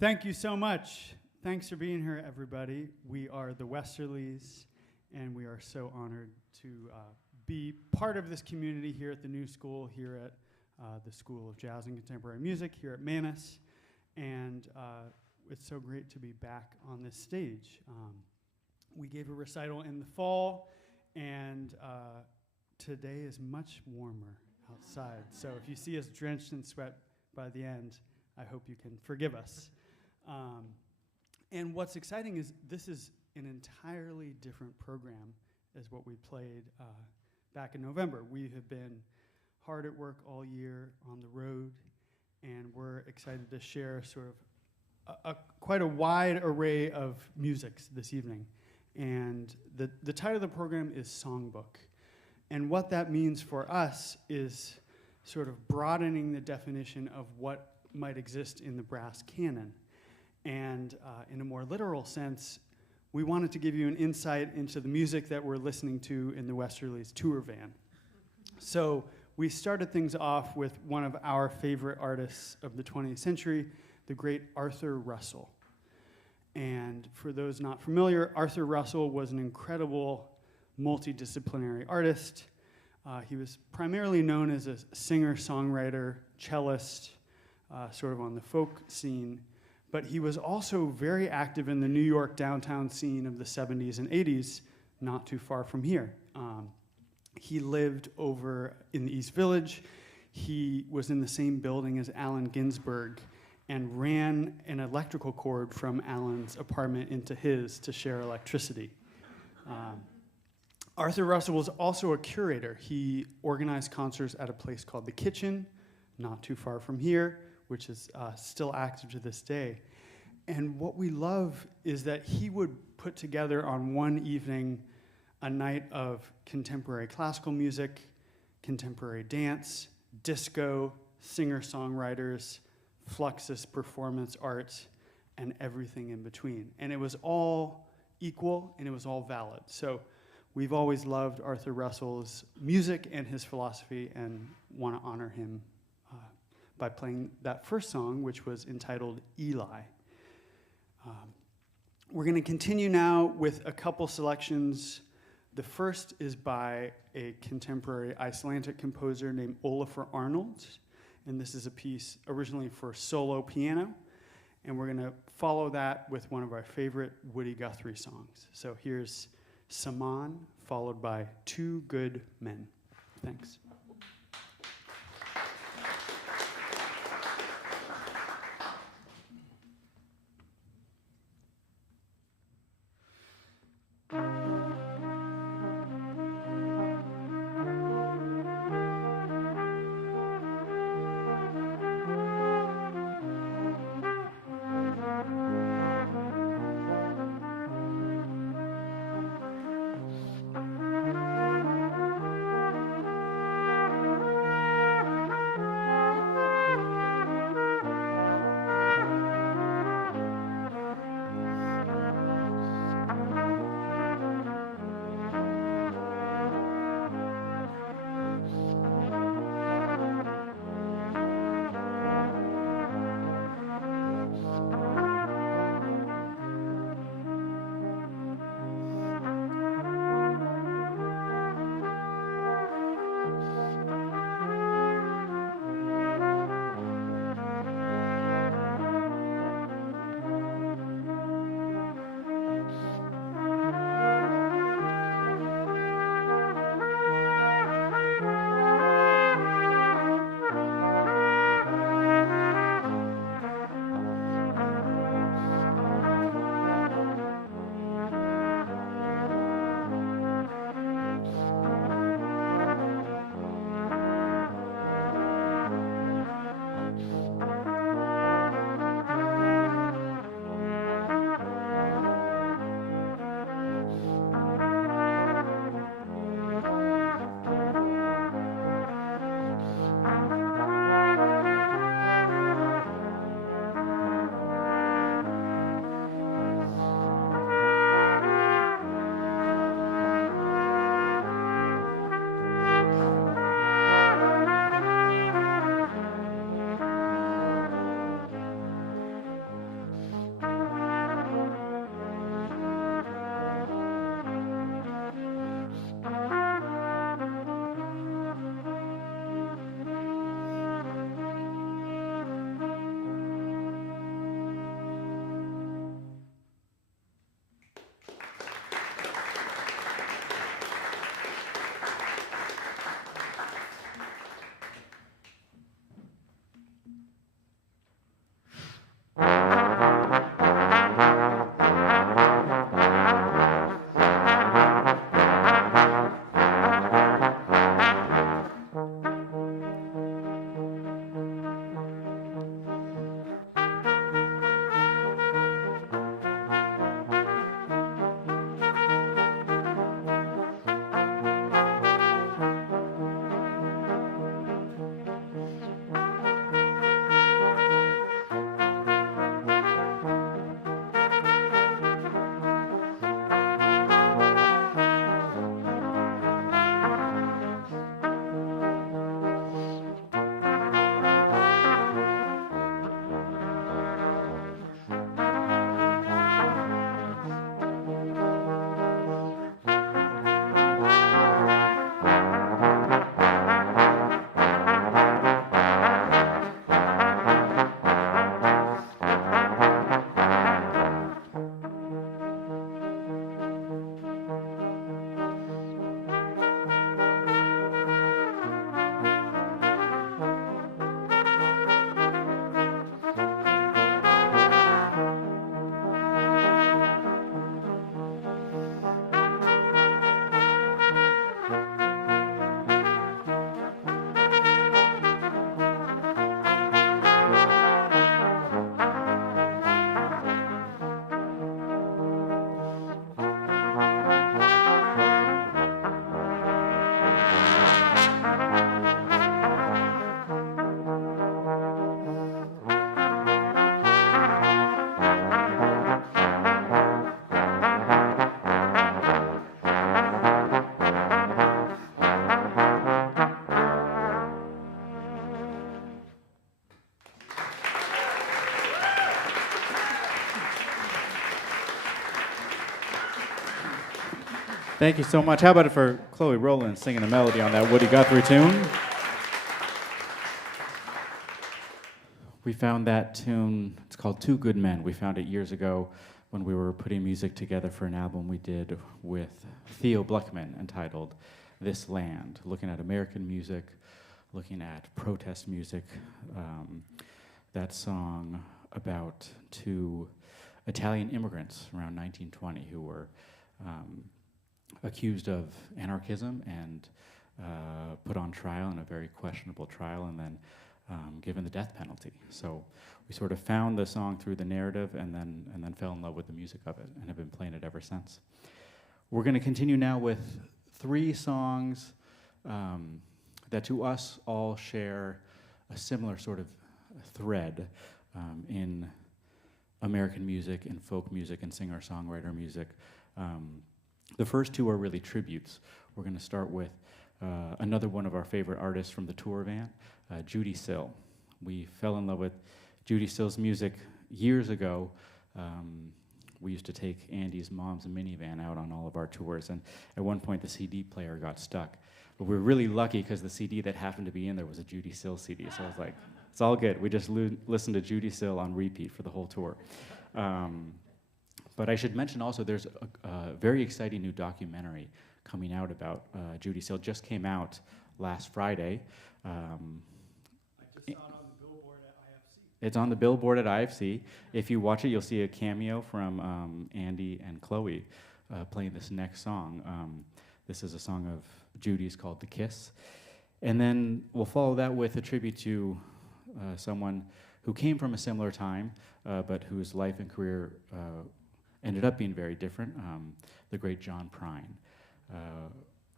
Thank you so much. Thanks for being here, everybody. We are the Westerlies, and we are so honored to be part of this community here at the New School, here at the School of Jazz and Contemporary Music, here at Manus. And it's so great to be back on this stage. We gave a recital in the fall, and today is much warmer outside. So if you see us drenched in sweat by the end, I hope you can forgive us. And what's exciting is this is an entirely different program as what we played back in November. We have been hard at work all year on the road, and we're excited to share sort of quite a wide array of musics this evening. And the title of the program is Songbook. And what that means for us is sort of broadening the definition of what might exist in the brass canon. And in a more literal sense, we wanted to give you an insight into the music that we're listening to in the Westerlies tour van. So we started things off with one of our favorite artists of the 20th century, the great Arthur Russell. And for those not familiar, Arthur Russell was an incredible multidisciplinary artist. He was primarily known as a singer, songwriter, cellist, sort of on the folk scene. But he was also very active in the New York downtown scene of the 70s and 80s, not too far from here. He lived over in the East Village. He was in the same building as Allen Ginsberg and ran an electrical cord from Allen's apartment into his to share electricity. Arthur Russell was also a curator. He organized concerts at a place called The Kitchen, not too far from here, which is still active to this day. And what we love is that he would put together on one evening a night of contemporary classical music, contemporary dance, disco, singer-songwriters, Fluxus performance art, and everything in between. And it was all equal, and it was all valid. So we've always loved Arthur Russell's music and his philosophy and want to honor him by playing that first song, which was entitled Eli. We're going to continue now with a couple selections. The first is by a contemporary Icelandic composer named Ólafur Arnalds, and this is a piece originally for solo piano, and we're going to follow that with one of our favorite Woody Guthrie songs. So here's Saman, followed by Two Good Men. Thanks. Thank you so much. How about it for Chloe Rowland singing the melody on that Woody Guthrie tune? We found that tune, it's called Two Good Men. We found it years ago when we were putting music together for an album we did with Theo Bluckman entitled This Land, looking at American music, looking at protest music. That song about two Italian immigrants around 1920 who were accused of anarchism and put on trial in a very questionable trial and then given the death penalty. So we sort of found the song through the narrative and then fell in love with the music of it and have been playing it ever since. We're going to continue now with 3 songs that to us all share a similar sort of thread in American music, in folk music, and singer-songwriter music. The first 2 are really tributes. We're going to start with another one of our favorite artists from the tour van, Judee Sill. We fell in love with Judee Sill's music years ago. We used to take Andy's mom's minivan out on all of our tours, and at one point the CD player got stuck. But we were really lucky because the CD that happened to be in there was a Judee Sill CD, so I was like, it's all good. We just listened to Judee Sill on repeat for the whole tour. But I should mention also there's a very exciting new documentary coming out about Judee Sill. Just came out last Friday. I just saw it on the billboard at IFC. It's on the billboard at IFC. If you watch it, you'll see a cameo from Andy and Chloe playing this next song. This is a song of Judee's called The Kiss. And then we'll follow that with a tribute to someone who came from a similar time, but whose life and career ended up being very different, the great John Prine.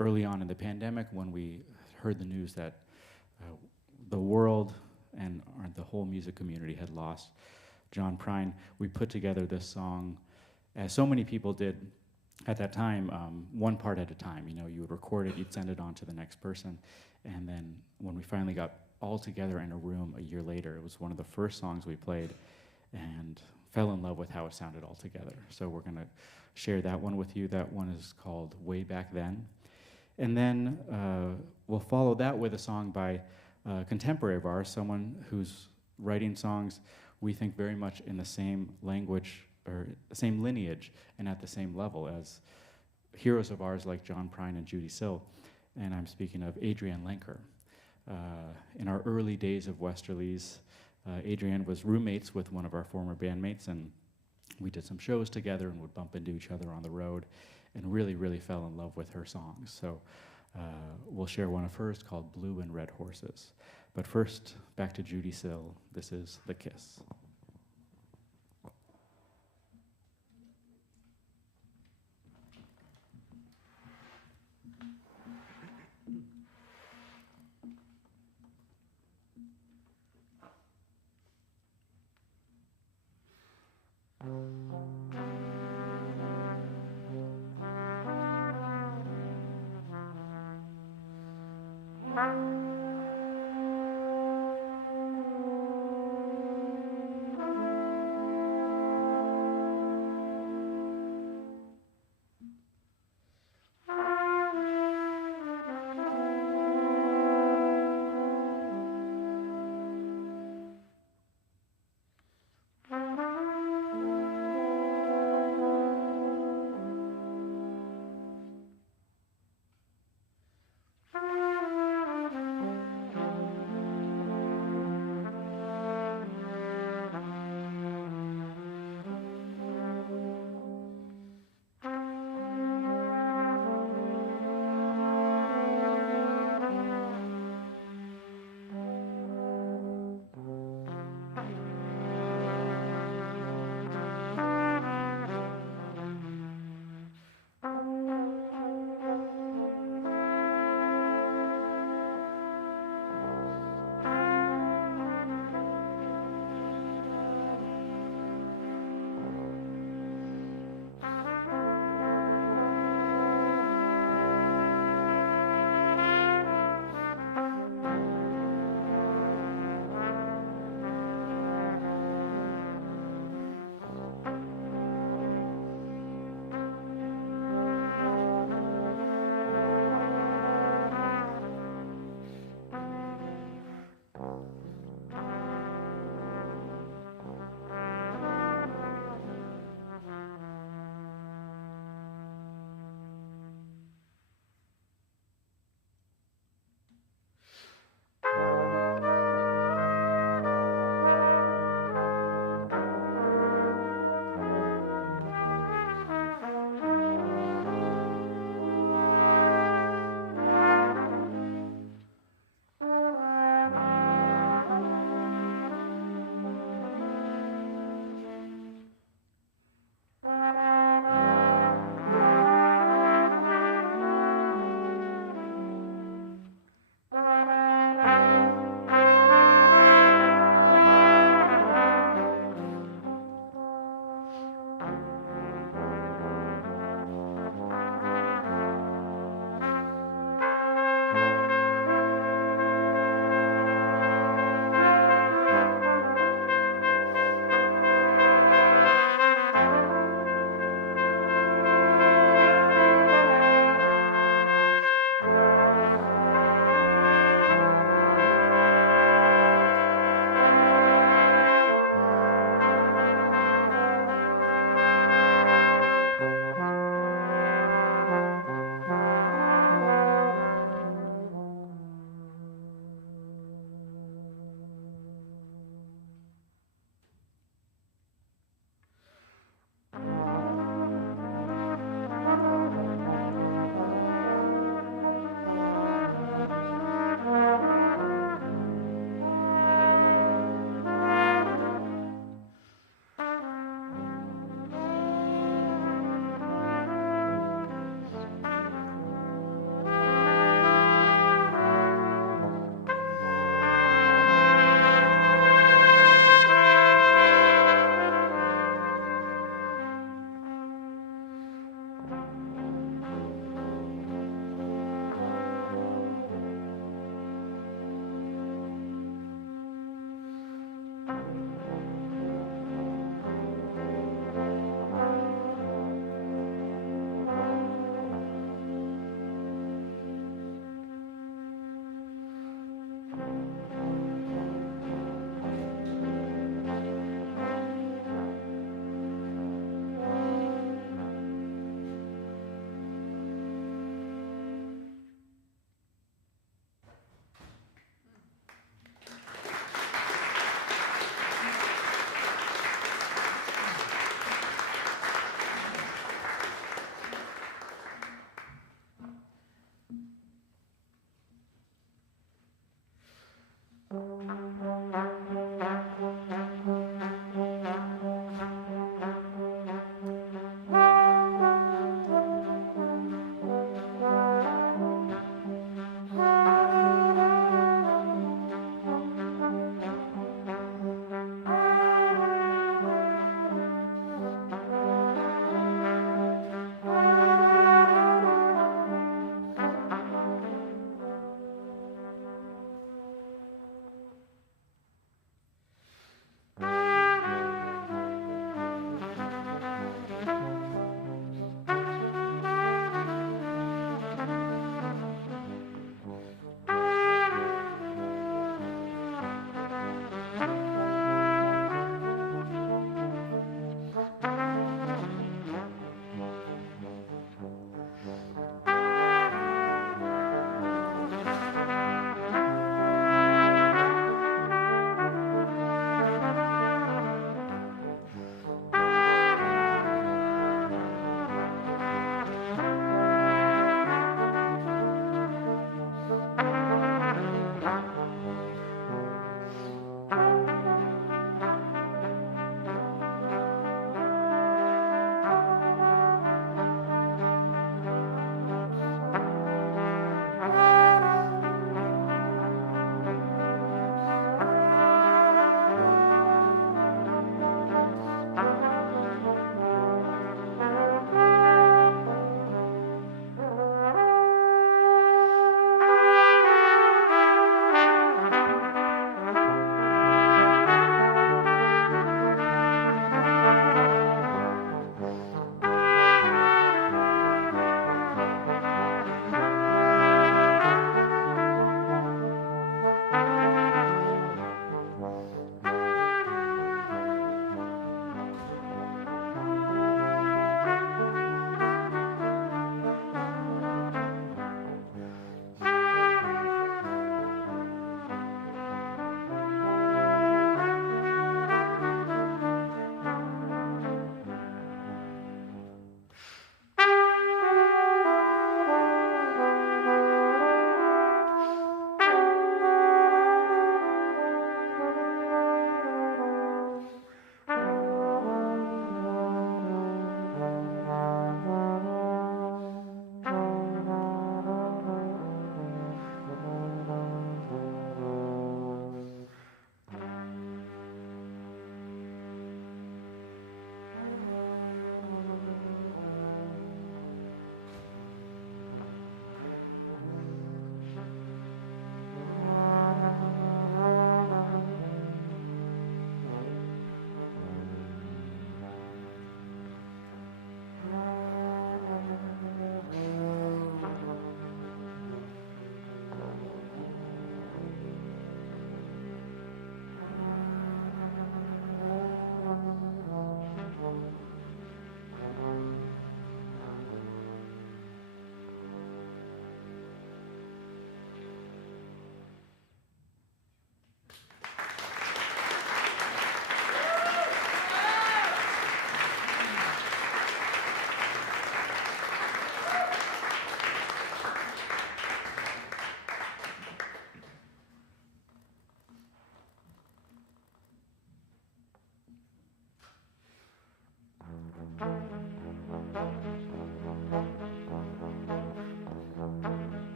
Early on in the pandemic, when we heard the news that the world and the whole music community had lost John Prine, we put together this song, as so many people did at that time, one part at a time. You know, you would record it, you'd send it on to the next person, and then when we finally got all together in a room a year later, it was one of the first songs we played, and fell in love with how it sounded all together. So we're going to share that one with you. That one is called Way Back Then. And then we'll follow that with a song by a contemporary of ours, someone who's writing songs we think very much in the same language or the same lineage and at the same level as heroes of ours like John Prine and Judee Sill. And I'm speaking of Adrienne Lenker. In our early days of Westerlies, Adrienne was roommates with one of our former bandmates, and we did some shows together and would bump into each other on the road and really, really fell in love with her songs. So we'll share one of hers called Blue and Red Horses. But first, back to Judee Sill. This is The Kiss.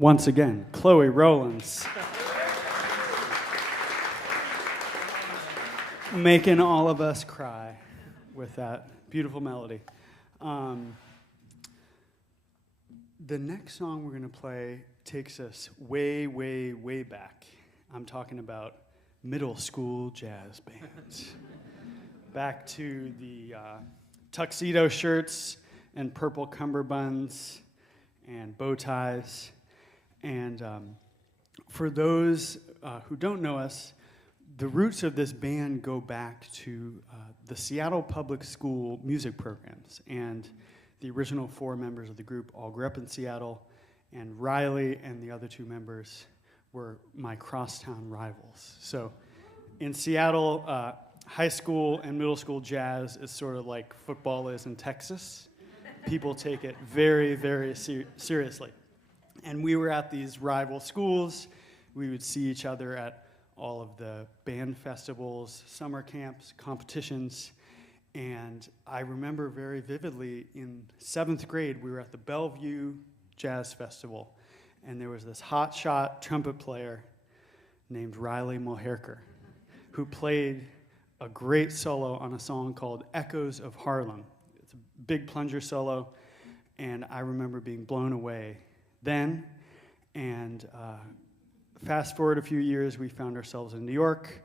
once again, Chloe Rowlands. Making all of us cry with that beautiful melody. The next song we're going to play takes us way, way, way back. I'm talking about middle school jazz bands. Back to the tuxedo shirts and purple cummerbunds and bow ties. And for those who don't know us, the roots of this band go back to the Seattle Public School music programs. And the original 4 members of the group all grew up in Seattle. And Riley and the other 2 members were my crosstown rivals. So in Seattle, high school and middle school jazz is sort of like football is in Texas. People take it very, very seriously. And we were at these rival schools. We would see each other at all of the band festivals, summer camps, competitions. And I remember very vividly in 7th grade, we were at the Bellevue Jazz Festival. And there was this hotshot trumpet player named Riley Mulherker who played a great solo on a song called Echoes of Harlem. It's a big plunger solo, and I remember being blown away then. And fast forward a few years, we found ourselves in New York.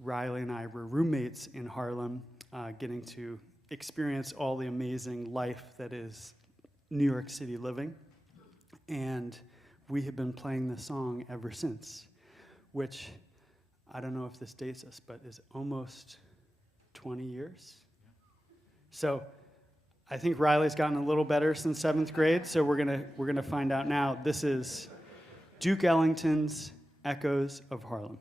Riley and I were roommates in Harlem, getting to experience all the amazing life that is New York City living. And we have been playing this song ever since, which I don't know if this dates us, but is almost 20 years. So I think Riley's gotten a little better since 7th grade, so we're gonna find out now. This is Duke Ellington's Echoes of Harlem.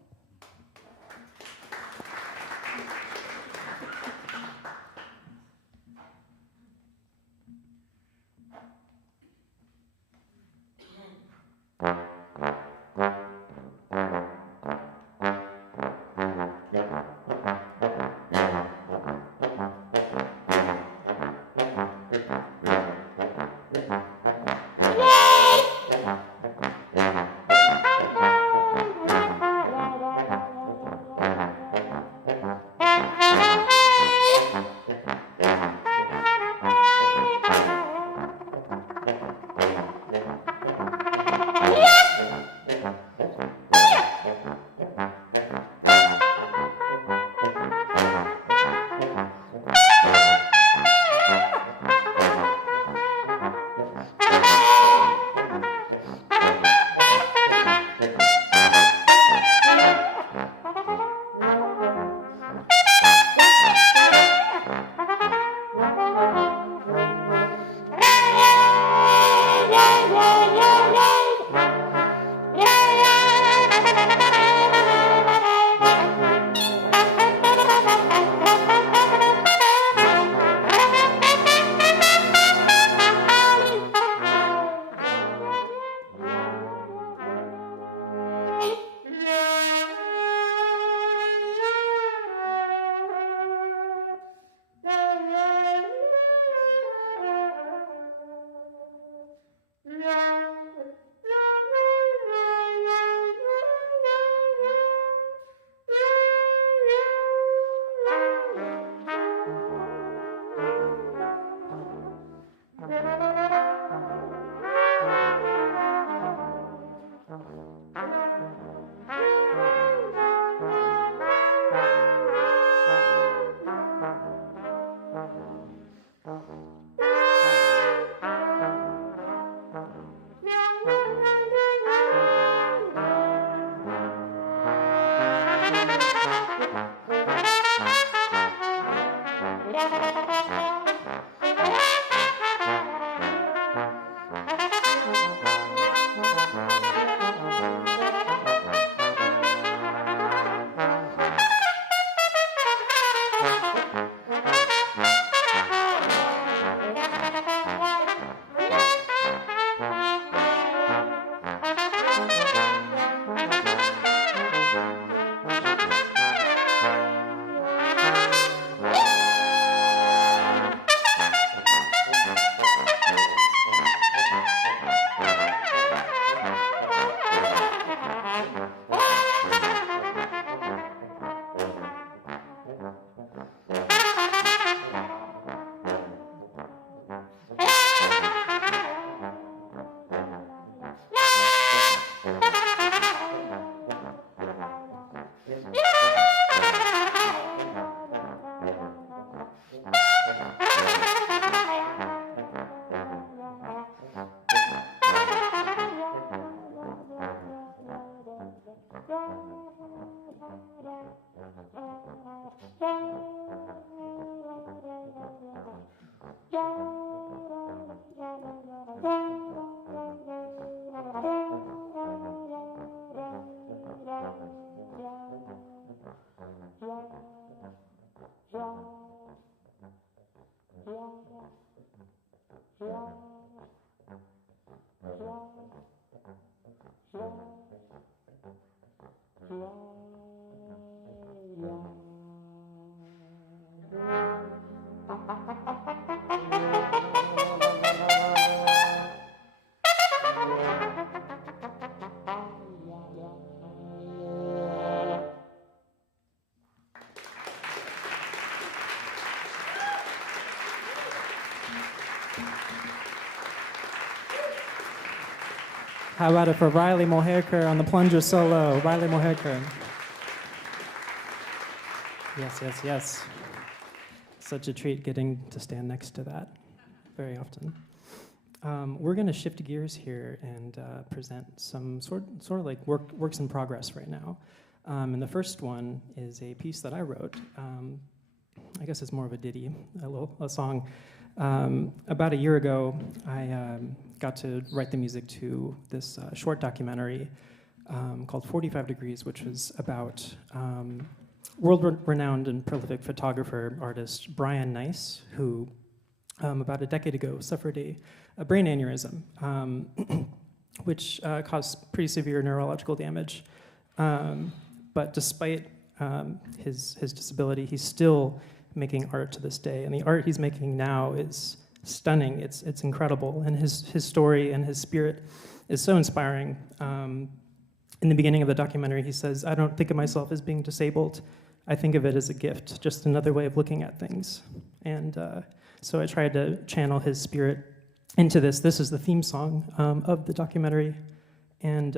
How about it for Riley Moherker on the plunger solo? Riley Moherker. Yes, yes, yes. Such a treat getting to stand next to that very often. We're going to shift gears here and present some sort of like works in progress right now. And the first one is a piece that I wrote. I guess it's more of a ditty, a song. About a year ago, I got to write the music to this short documentary called 45 Degrees, which was about world-renowned and prolific photographer, artist Brian Nice, who about a decade ago suffered a brain aneurysm, which caused pretty severe neurological damage. But despite his disability, he's still making art to this day, and the art he's making now is stunning. It's incredible, and his story and his spirit is so inspiring. In the beginning of the documentary, he says, "I don't think of myself as being disabled. I think of it as a gift, just another way of looking at things." And so I tried to channel his spirit into this. This is the theme song of the documentary. And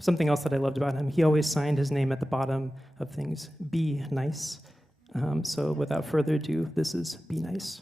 something else that I loved about him, he always signed his name at the bottom of things, Be Nice. So without further ado, this is Be Nice.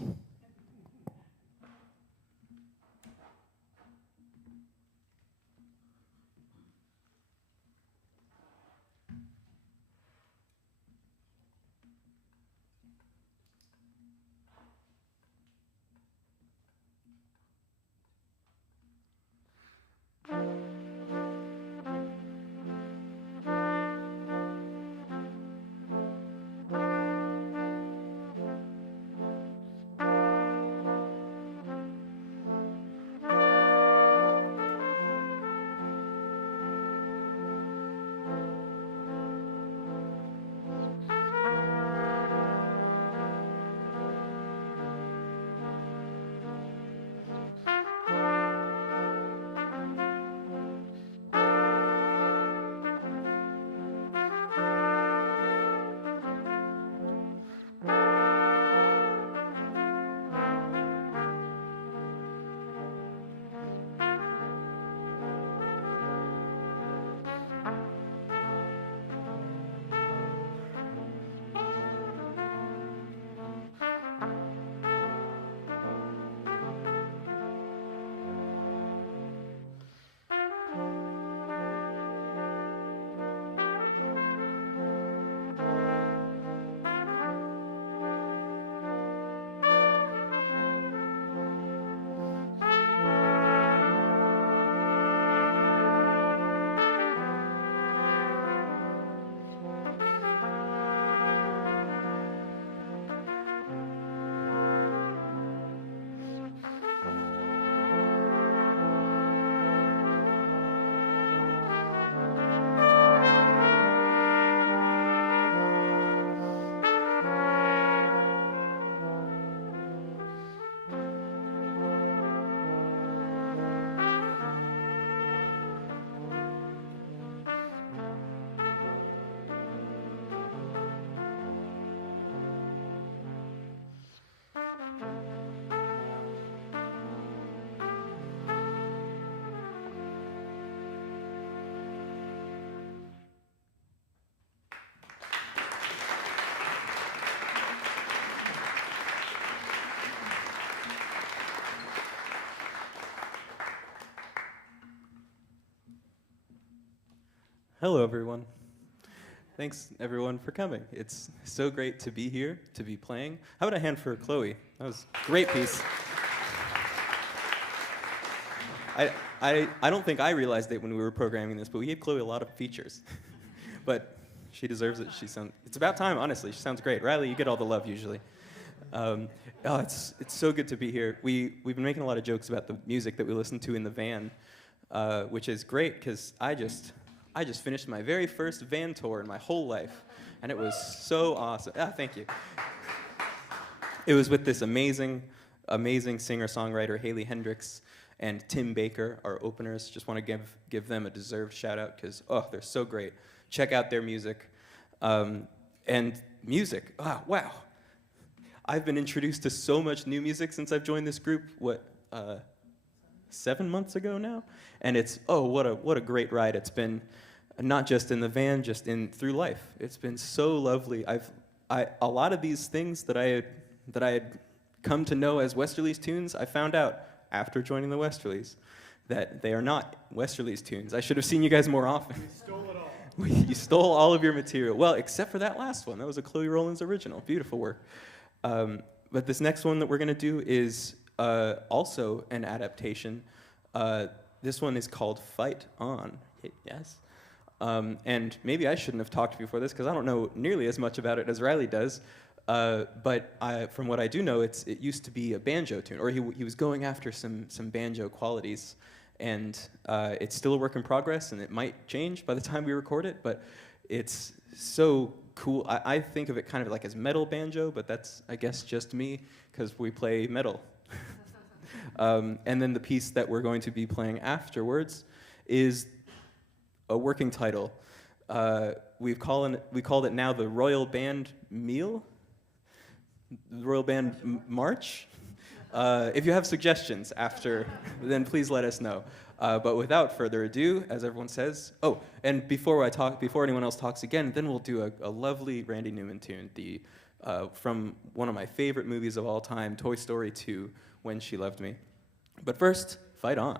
Hello, everyone. Thanks, everyone, for coming. It's so great to be here, to be playing. How about a hand for Chloe? That was a great piece. I don't think I realized it when we were programming this, but we gave Chloe a lot of features. But she deserves it. It's about time, honestly. She sounds great. Riley, you get all the love usually. It's so good to be here. We've been making a lot of jokes about the music that we listen to in the van, which is great because I just finished my very first van tour in my whole life, and it was so awesome. Thank you. It was with this amazing singer-songwriter, Haley Hendricks, and Tim Baker, our openers. Just want to give them a deserved shout-out because, they're so great. Check out their music. And music, wow. I've been introduced to so much new music since I've joined this group, 7 months ago now? And it's, what a great ride it's been, not just in the van, just through life. It's been so lovely. A lot of these things that I had come to know as Westerlies tunes, I found out after joining the Westerlies that they are not Westerlies tunes. I should have seen you guys more often. We stole it all. You stole all of your material. Well, except for that last one. That was a Chloe Rowland's original. Beautiful work. But this next one that we're going to do is also an adaptation. This one is called Fight On. Yes. And maybe I shouldn't have talked before this because I don't know nearly as much about it as Riley does. But from what I do know, it used to be a banjo tune, or he was going after some banjo qualities. And it's still a work in progress, and it might change by the time we record it, but it's so cool. I think of it kind of like as metal banjo, but that's, I guess, just me, because we play metal. And then the piece that we're going to be playing afterwards is a working title. We called it now the Royal Band Meal, the Royal Band March. If you have suggestions after, then please let us know. But without further ado, as everyone says, and before anyone else talks again, then we'll do a lovely Randy Newman tune, from one of my favorite movies of all time, Toy Story 2, When She Loved Me. But first, Fight On.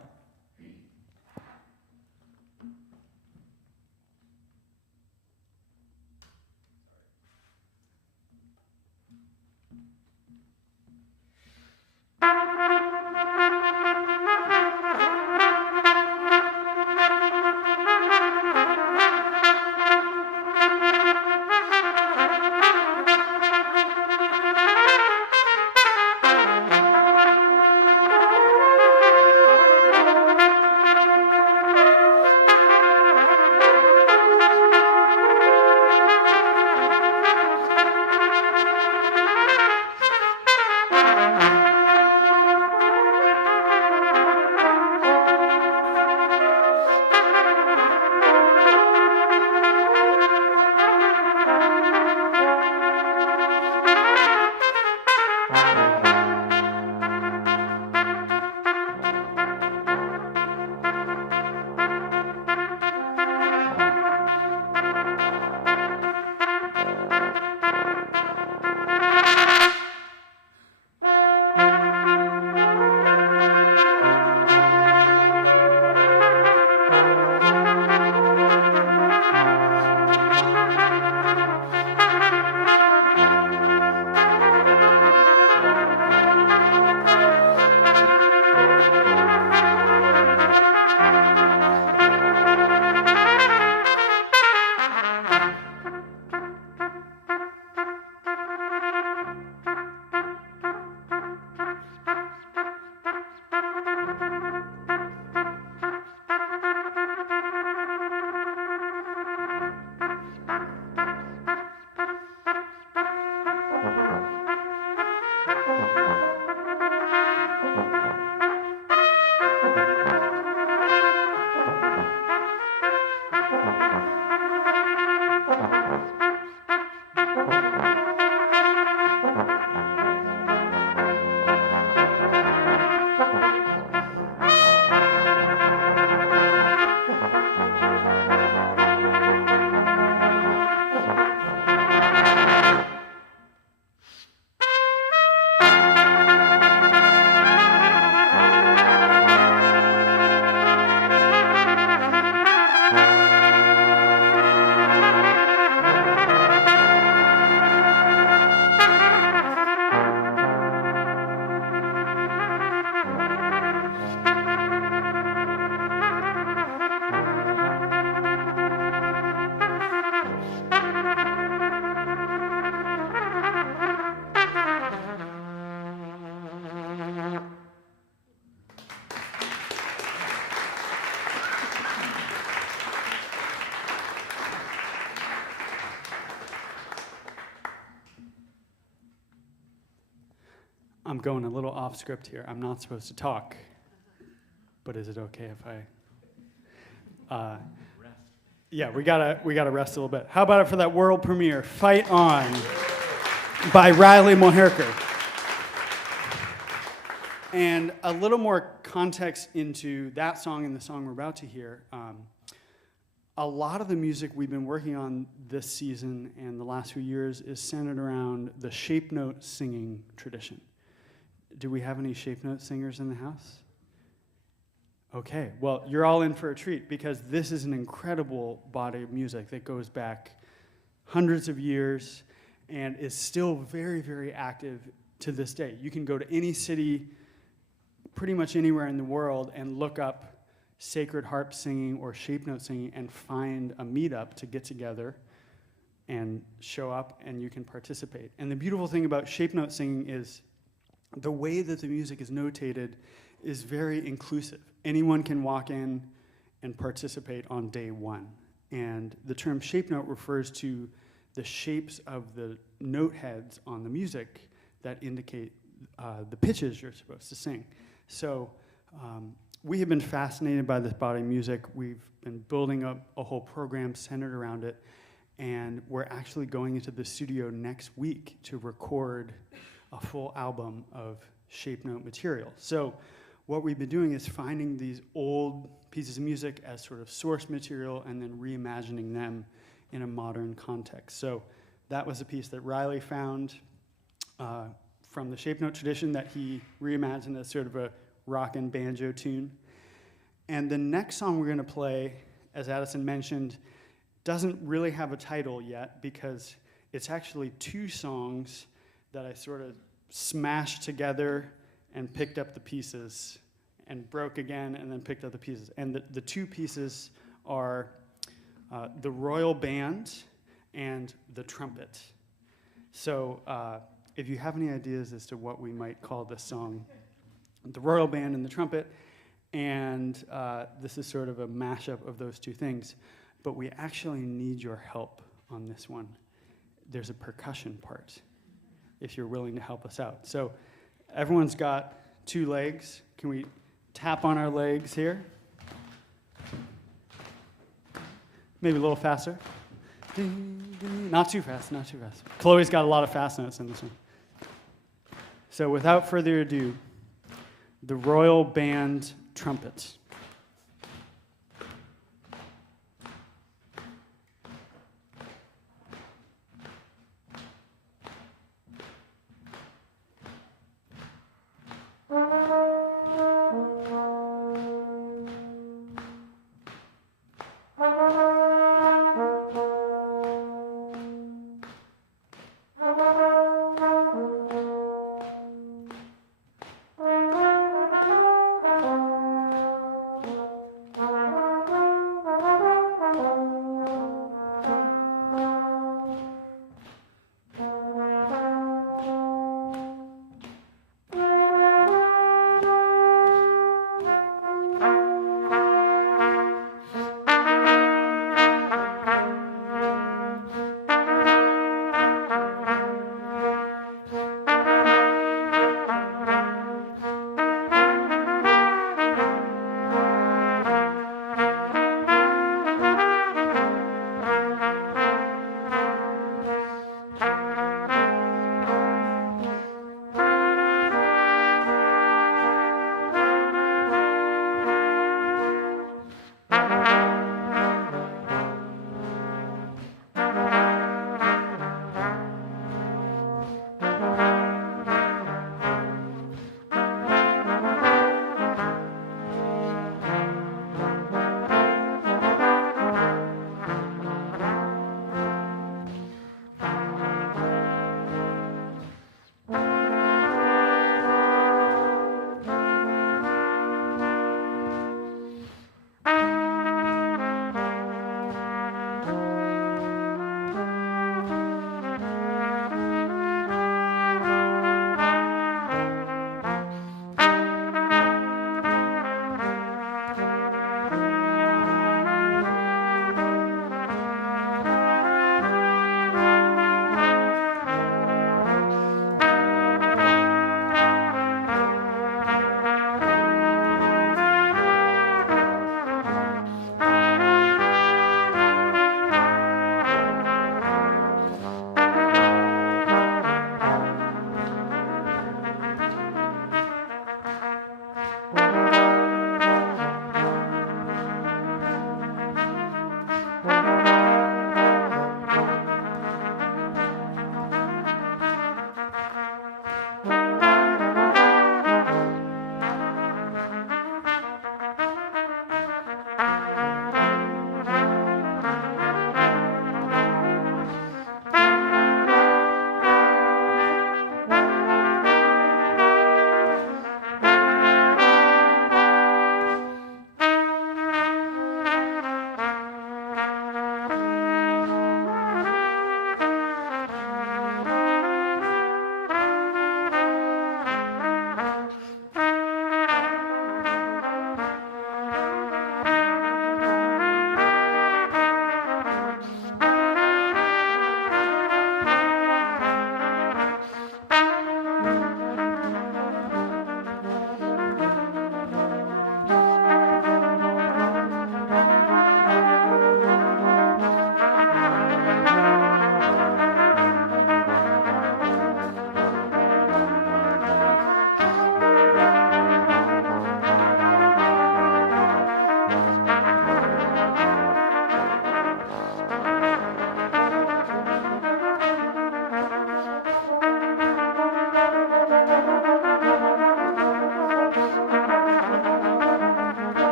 I'm going a little off script here. I'm not supposed to talk, but is it okay if I? Yeah, we gotta rest a little bit. How about it for that world premiere, "Fight On" by Riley Moherker. And a little more context into that song and the song we're about to hear. A lot of the music we've been working on this season and the last few years is centered around the shape note singing tradition. Do we have any shape note singers in the house? Okay, well, you're all in for a treat because this is an incredible body of music that goes back hundreds of years and is still very, very active to this day. You can go to any city, pretty much anywhere in the world, and look up sacred harp singing or shape note singing and find a meetup to get together and show up, and you can participate. And the beautiful thing about shape note singing is the way that the music is notated is very inclusive. Anyone can walk in and participate on day one. And the term shape note refers to the shapes of the note heads on the music that indicate the pitches you're supposed to sing. So we have been fascinated by this body of music. We've been building up a whole program centered around it. And we're actually going into the studio next week to record a full album of shape note material. So what we've been doing is finding these old pieces of music as sort of source material and then reimagining them in a modern context. So that was a piece that Riley found from the shape note tradition that he reimagined as sort of a rock and banjo tune. And the next song we're going to play, as Addison mentioned, doesn't really have a title yet because it's actually two songs that I sort of smashed together and picked up the pieces and broke again and then picked up the pieces. And the two pieces are the royal band and the trumpet. So if you have any ideas as to what we might call this song, the royal band and the trumpet, and this is sort of a mashup of those two things, but we actually need your help on this one. There's a percussion part, if you're willing to help us out. So everyone's got two legs. Can we tap on our legs here? Maybe a little faster. Not too fast, not too fast. Chloe's got a lot of fast notes in this one. So without further ado, the royal band trumpet.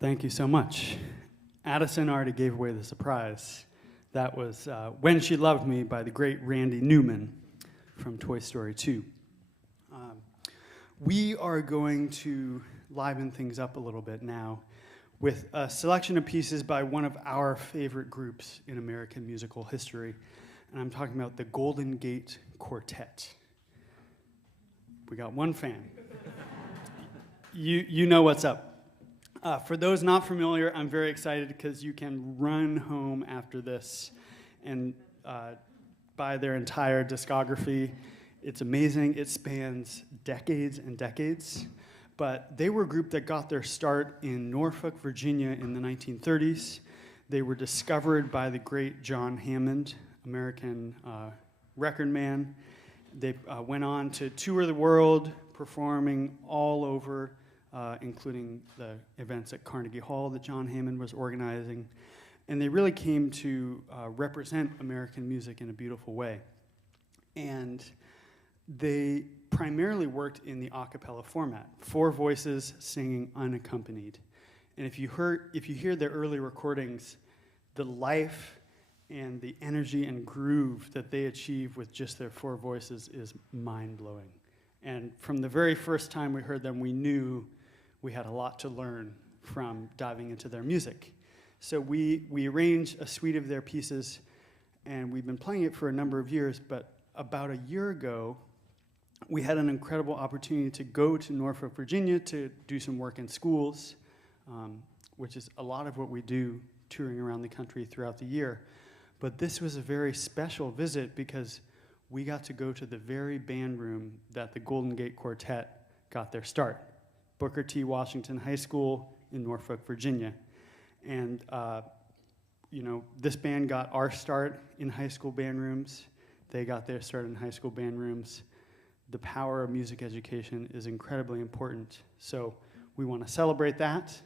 Thank you so much. Addison already gave away the surprise. That was When She Loved Me by the great Randy Newman from Toy Story 2. We are going to liven things up a little bit now with a selection of pieces by one of our favorite groups in American musical history. And I'm talking about the Golden Gate Quartet. We got one fan. You know what's up. For those not familiar, I'm very excited because you can run home after this and buy their entire discography. It's amazing. It spans decades and decades. But they were a group that got their start in Norfolk, Virginia in the 1930s. They were discovered by the great John Hammond, American record man. They went on to tour the world, performing all over, including the events at Carnegie Hall that John Hammond was organizing. And they really came to represent American music in a beautiful way. And they primarily worked in the a cappella format, 4 voices singing unaccompanied. And if you hear their early recordings, the life and the energy and groove that they achieve with just their 4 voices is mind-blowing. And from the very first time we heard them, we knew we had a lot to learn from diving into their music. So we arranged a suite of their pieces, and we've been playing it for a number of years, but about a year ago, we had an incredible opportunity to go to Norfolk, Virginia to do some work in schools, which is a lot of what we do touring around the country throughout the year. But this was a very special visit because we got to go to the very band room that the Golden Gate Quartet got their start, Booker T. Washington High School in Norfolk, Virginia. And this band got our start in high school band rooms. They got their start in high school band rooms. The power of music education is incredibly important. So we want to celebrate that,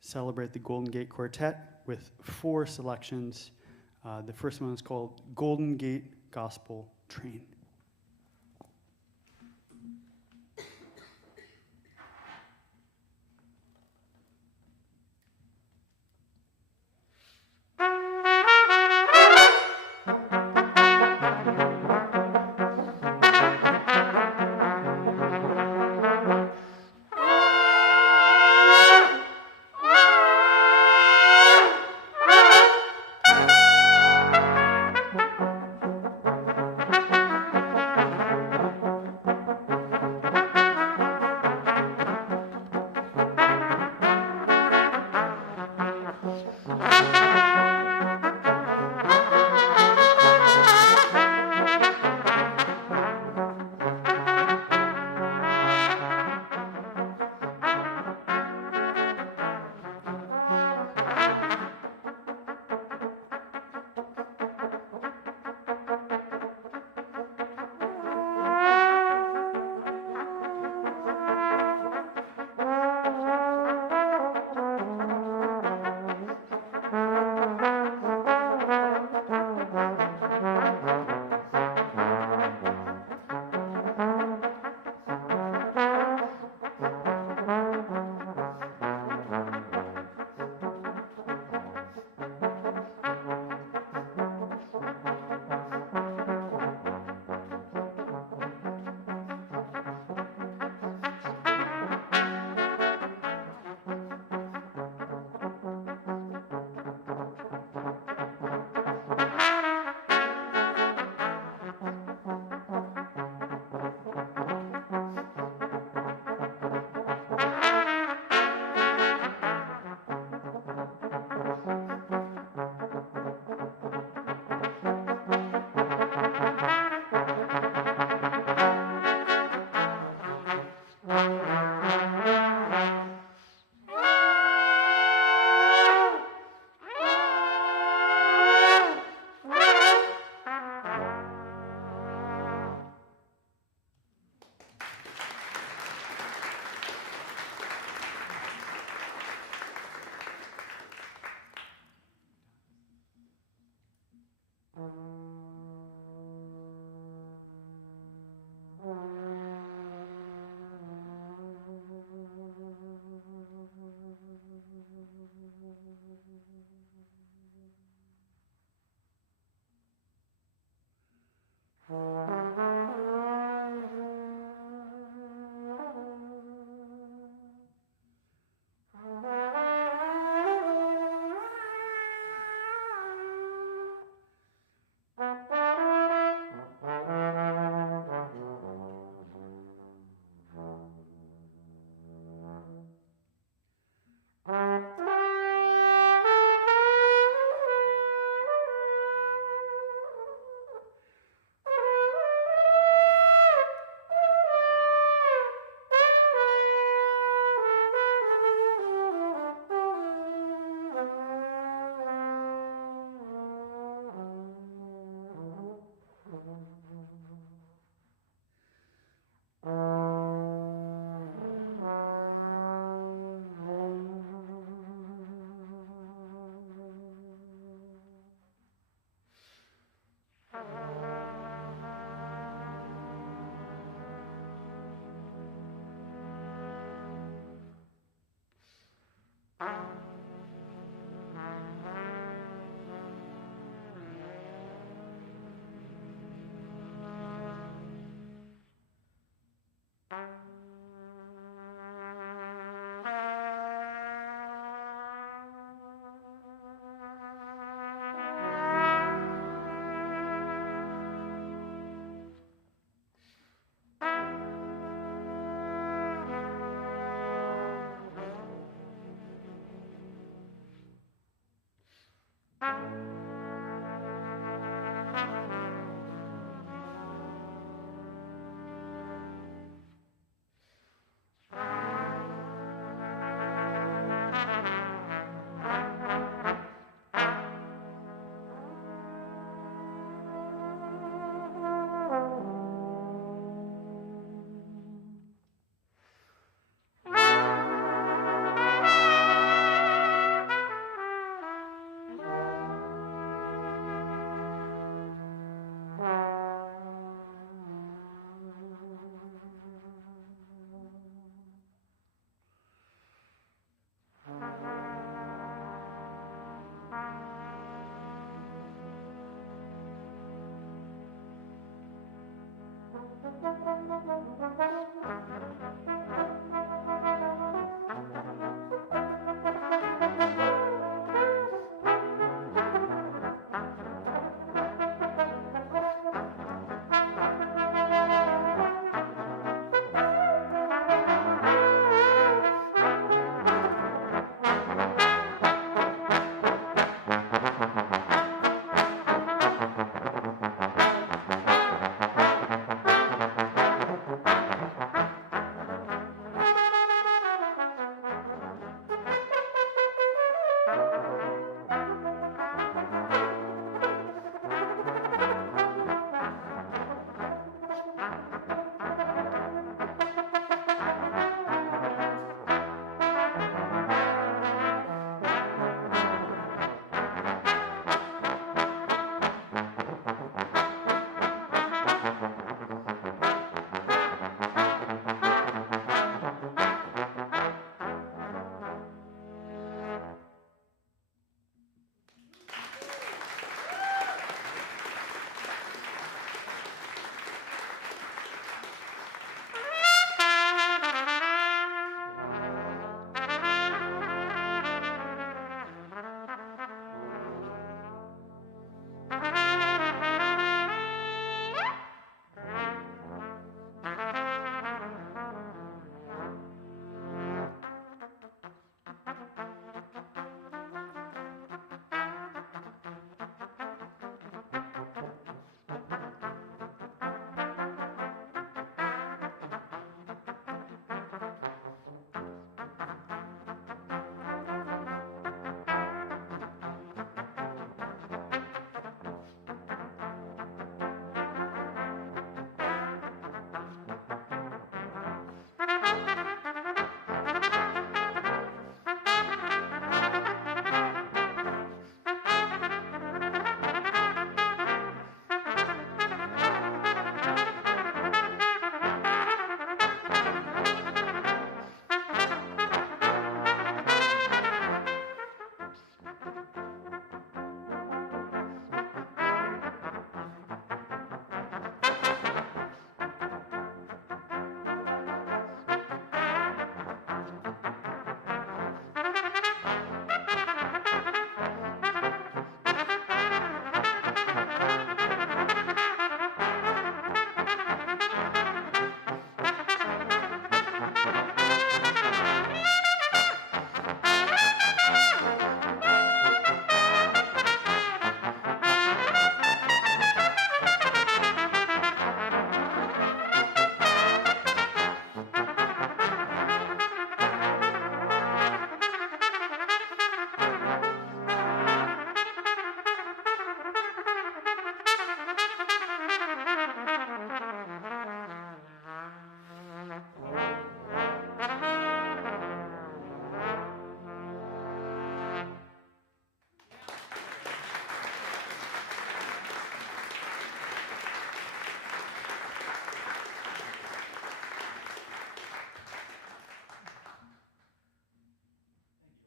celebrate the Golden Gate Quartet with 4 selections. The first one is called Golden Gate Gospel Train.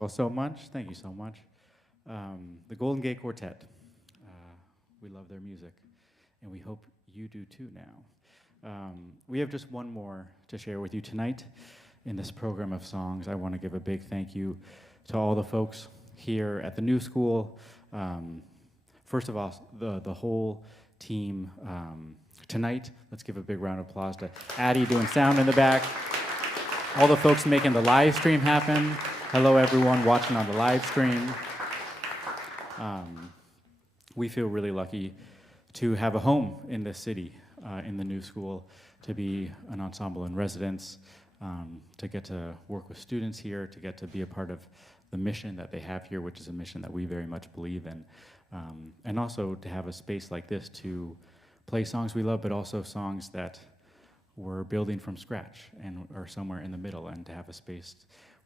Well, so much. Thank you so much. The Golden Gate Quartet. We love their music, and we hope you do too now. We have just one more to share with you tonight in this program of songs. I want to give a big thank you to all the folks here at the New School. First of all, the whole team tonight. Let's give a big round of applause to Addie doing sound in the back. All the folks making the live stream happen. Hello, everyone watching on the live stream. We feel really lucky to have a home in this city, in the New School, to be an ensemble in residence, to get to work with students here, to get to be a part of the mission that they have here, which is a mission that we very much believe in, and also to have a space like this to play songs we love, but also songs that we're building from scratch and are somewhere in the middle, and to have a space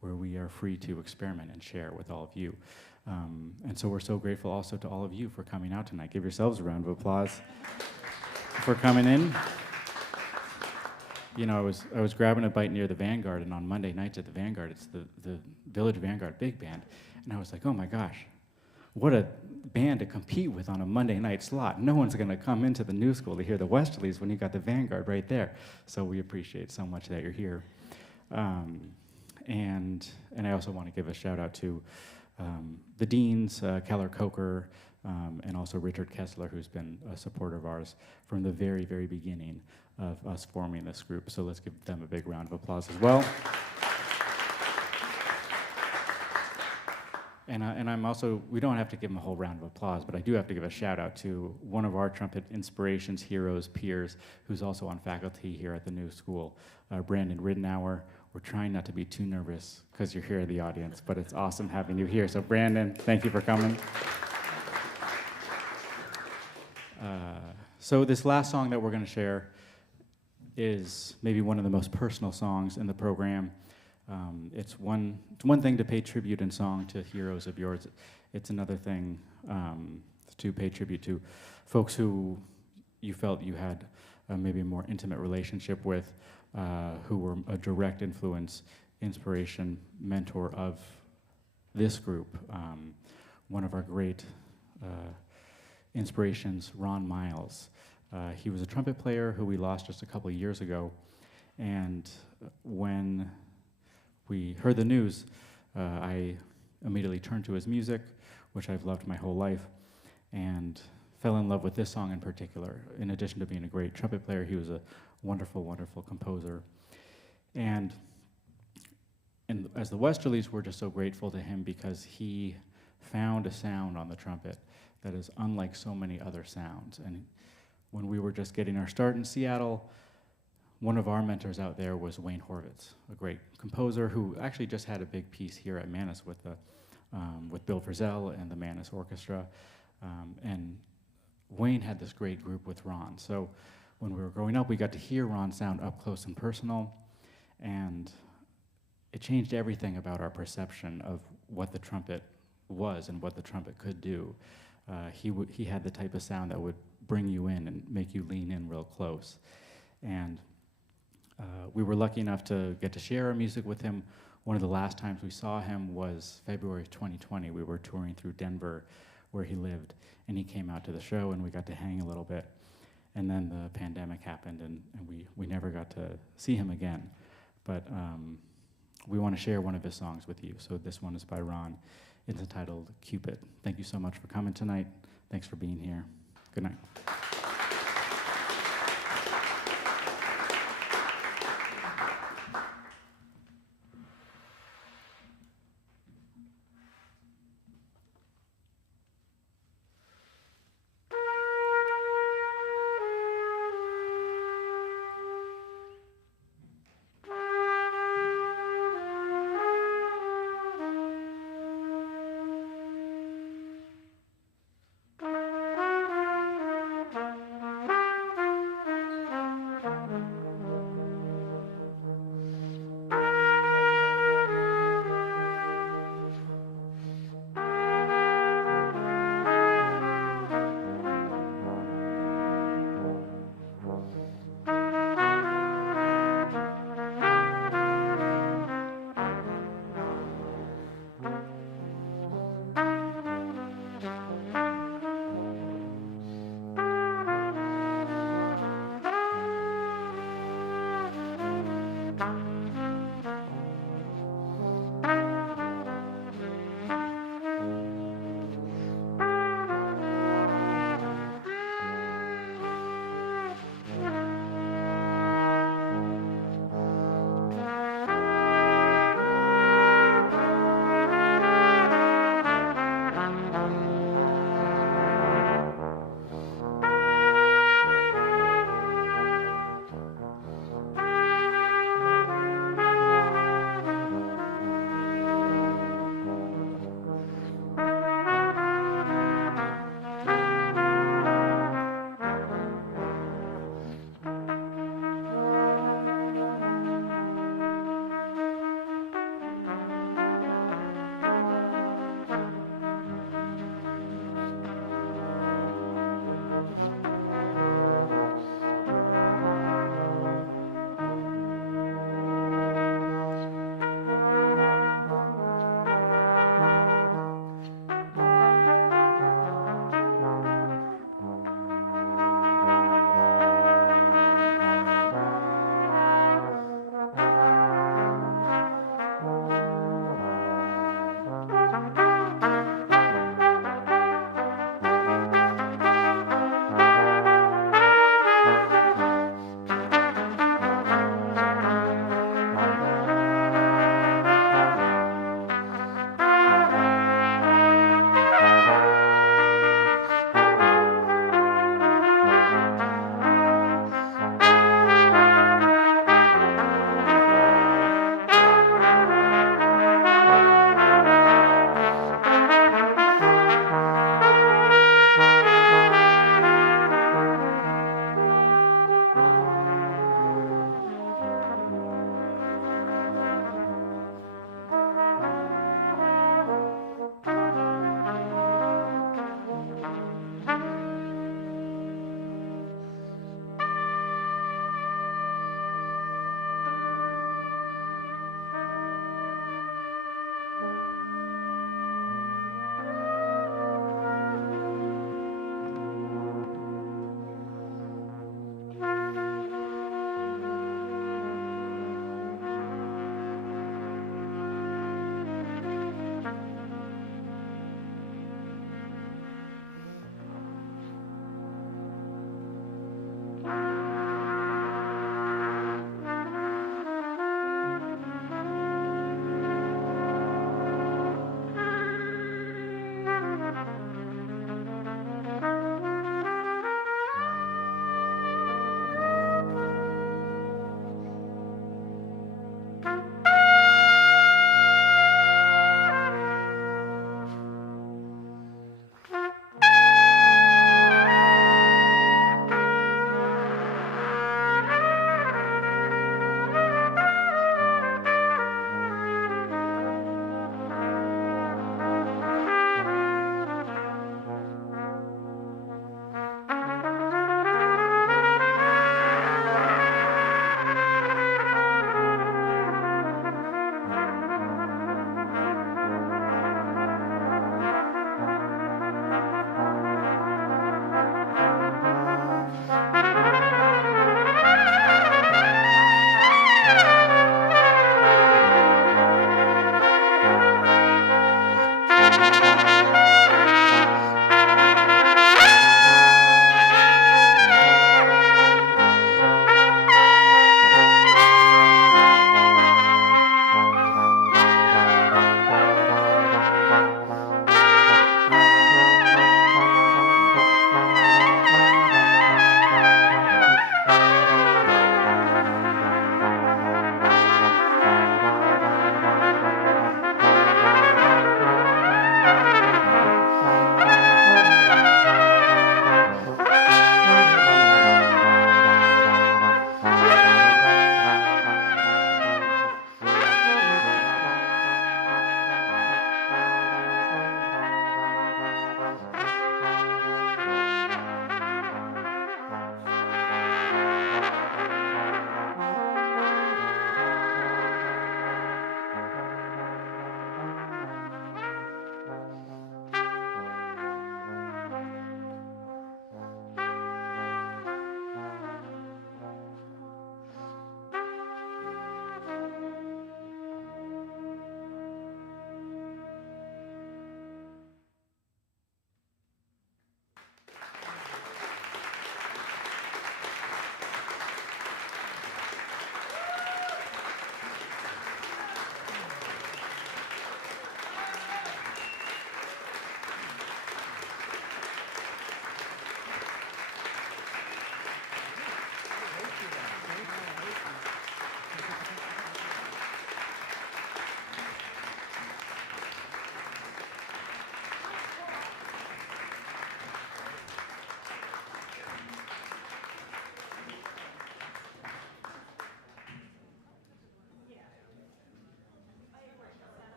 where we are free to experiment and share with all of you. And so we're so grateful also to all of you for coming out tonight. Give yourselves a round of applause for coming in. You know, I was grabbing a bite near the Vanguard, and on Monday nights at the Vanguard, it's the Village Vanguard Big Band, and I was like, oh my gosh, what a band to compete with on a Monday night slot. No one's going to come into the New School to hear the Westerlies when you got the Vanguard right there. So we appreciate so much that you're here. And I also want to give a shout out to the deans, Keller Coker, and also Richard Kessler, who's been a supporter of ours from the very, very beginning of us forming this group. So let's give them a big round of applause as well. And I'm also, we don't have to give them a whole round of applause, but I do have to give a shout out to one of our trumpet inspirations, heroes, peers, who's also on faculty here at the New School, Brandon Ridenour. We're trying not to be too nervous because you're here in the audience, but it's awesome having you here. So Brandon, thank you for coming. So this last song that we're going to share is maybe one of the most personal songs in the program. It's one thing to pay tribute in song to heroes of yours. It's another thing to pay tribute to folks who you felt you had maybe a more intimate relationship with, who were a direct influence, inspiration, mentor of this group. One of our great inspirations, Ron Miles. He was a trumpet player who we lost just a couple of years ago, and when we heard the news, I immediately turned to his music, which I've loved my whole life, and fell in love with this song in particular. In addition to being a great trumpet player, he was a wonderful, wonderful composer. And as the Westerlies, we're just so grateful to him because he found a sound on the trumpet that is unlike so many other sounds. And when we were just getting our start in Seattle, one of our mentors out there was Wayne Horvitz, a great composer who actually just had a big piece here at Manus with Bill Frisell and the Manus Orchestra. And Wayne had this great group with Ron. So when we were growing up, we got to hear Ron sound up close and personal, and it changed everything about our perception of what the trumpet was and what the trumpet could do. He had the type of sound that would bring you in and make you lean in real close. And we were lucky enough to get to share our music with him. One of the last times we saw him was February 2020. We were touring through Denver, where he lived, and he came out to the show, and we got to hang a little bit. And then the pandemic happened, and we never got to see him again. But we want to share one of his songs with you. So this one is by Ron. It's entitled Cupid. Thank you so much for coming tonight. Thanks for being here. Good night.